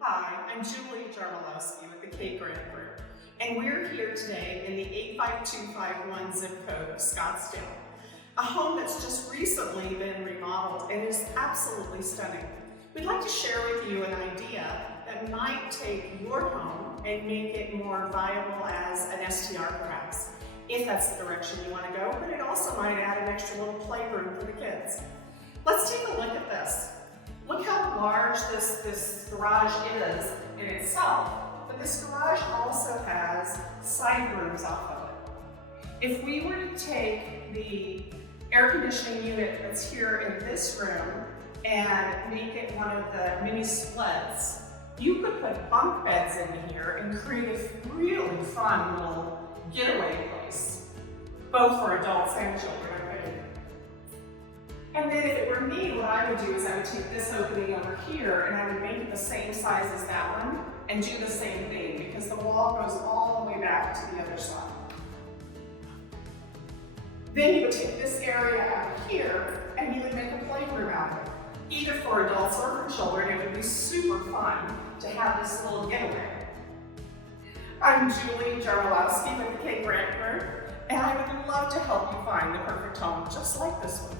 Hi, I'm Julie Jarmalowski with the K Grant Group, and we're here today in the 85251 zip code of Scottsdale, a home that's just recently been remodeled and is absolutely stunning. We'd like to share with you an idea that might take your home and make it more viable as an STR perhaps, if that's the direction you want to go, but it also might add an extra little playroom for the kids. Let's take a look at this. Look how large this garage is in itself, but this garage also has side rooms off of it. If we were to take the air conditioning unit that's here in this room and make it one of the mini splits, you could put bunk beds in here and create a really fun little getaway place, both for adults and children. And then if it were me, what I would do is I would take this opening over here and I would make it the same size as that one and do the same thing because the wall goes all the way back to the other side. Then you would take this area out here and you would make a playroom out of it. Either for adults or for children, it would be super fun to have this little getaway. I'm Julie Jarmalowski with the K Grant Group, and I would love to help you find the perfect home just like this one.